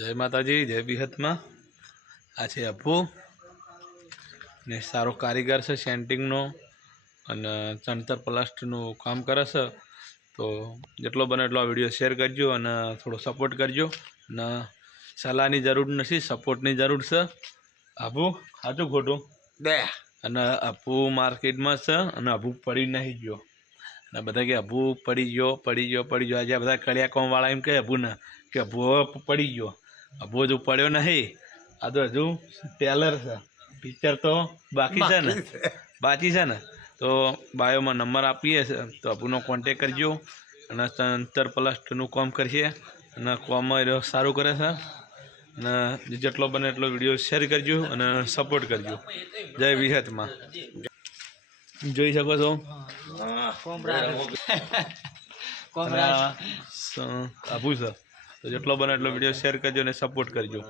जय माताजी जय विहतमा आज अब्बू ने सारो कारीगर से सेंटिंगनो अने चणतर प्लास्टरનું काम करे छे। तो जेटलो बने એટલો વિડીયો શેર કરજો અને થોડો સપોર્ટ કરજો અને સલાહની જરૂર નથી, સપોર્ટની જરૂર છે। અબ્બુ સાચું ખોટું બે અને અબ્બુ માર્કેટમાં છે અને અબ્બુ પડી નહીં ગયો અને બધા કે અબ્બુ પડી ગયો આજે બધા કડિયા કોમવાળા એમ કહે અબ્બુને કે અબ્બુ પડી ગયો। અબ્બુ હજુ પડ્યો નહીં, આ તો હજુ ટેલર છે, પિક્ચર તો બાકી છે ને તો બાયોમાં નંબર આપીએ છે તો અબ્બુનો કોન્ટેક કરજો અને ચણતર પ્લાસ્ટરનું કામ કરશે અને કામમાં સારું કરે છે અને જેટલો બને એટલો વિડીયો શેર કરજો અને સપોર્ટ કરજો। જય વિહતમાં જોઈ શકો છો અબ્બુ છે, તો જેટલો બને એટલો વિડીયો શેર કરજો અને સપોર્ટ કરજો।